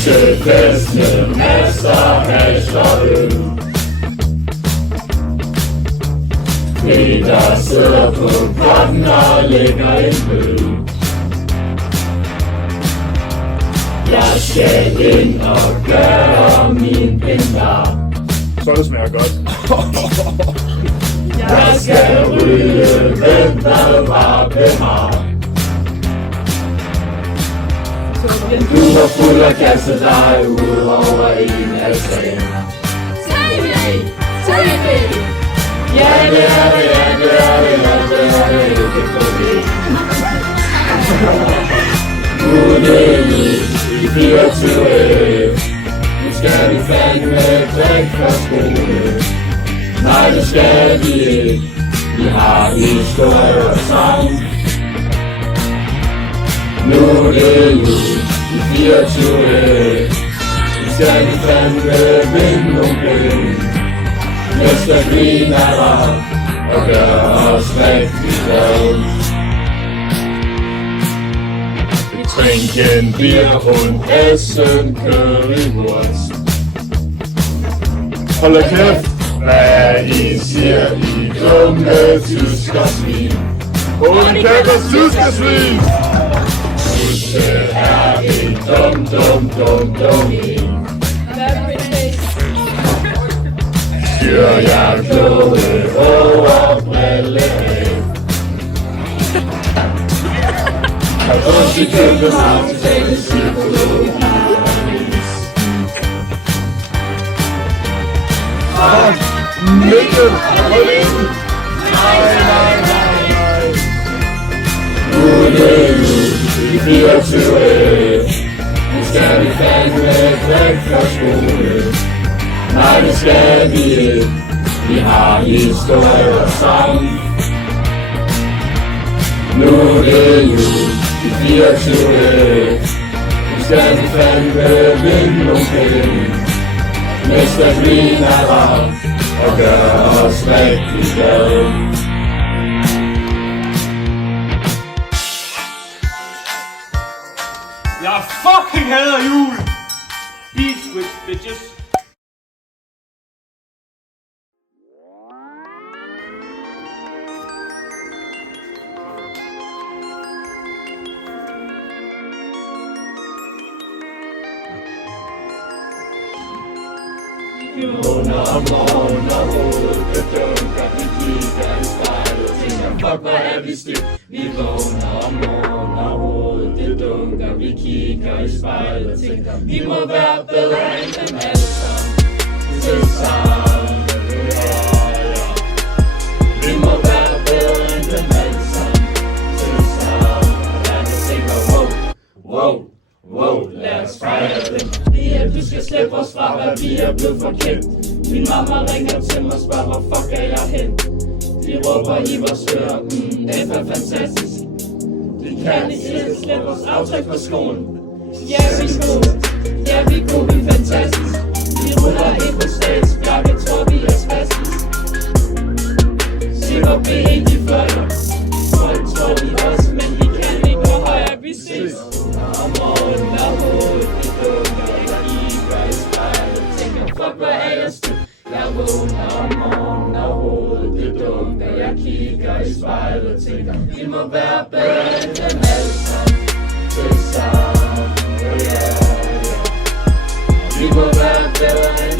til fest med masser af øl. Peter sidder på potten og lægger en øl. Jeg skal ind og gøre min pinder. Så det smager godt. Jeg skal ryge hvem der var ved mig. Du var fuld og kastede dig ud over en altan. TV! Ja, det er det, ja, det er det, ja, det er det, ikke for det. Nu er det i 24. Nu skal vi fandme væk fra skole. Nej, det skal vi ikke. Vi har historier sammen. Nu er det i 24. Nu skal vi fandme vinde nogle penge. Mester griner der og gør os rigtig glade. Vi trinker en bier und essen currywurst. Hold da kæft. Hvad en siger I dumme tyskersvin? Hold kæft, tyskersvin! Huske er en dum en. Styr jeg kloge over brille af. Jeg går til København til tale psykologi. Mikkel! Hold ind! Nej! Nu er det i 24. Nu skal vi fandme væk fra skole. Nej, det skal vi ikke. Vi har historier sammen. Nu er det i 24. Nu skal vi fandme vinde nogle penge. Mester griner der og gør os rigtig glade. Jeg fucking hader jul! Beat switch, bitches! Vågner om morgenen og hovedet bedunker. Vi kigger i spejlet og tænker, fuck hvor er vi stiv. Vi vågner om morgenen og hovedet bedunker. Vi kigger i spejlet og tænker, vi må være bedre end dem alle sammen. Til sammen, ja. Vi må være bedre end dem alle sammen. Til sammen, og jeg tænker, wow, lad os fejre dem. Vi skal slippe os fra, hvad vi er blevet forkendt. Min mamma ringer til mig og spørger, hvor fuck er jeg hen? De råber i vores ører, det er for fantastisk. Vi kan ikke slippe vores aftryk på skolen. Ja, vi er gode, vi er fantastisk. Vi ruller ind på stage, jeg tror vi er spastisk. Sig hvor ben de følger. Folk tror vi også, men vi kan ikke gå højere, vi ses. Om morgenen og hovedet, vi dukker. Fuck, hvad er jeg stiv? Jeg vågner om morgenen og hovedet det dunker. Jeg kigger i spejlet og tænker, vi må være bedre end dem alle sammen. Til sammen, ja. Vi må være bedre end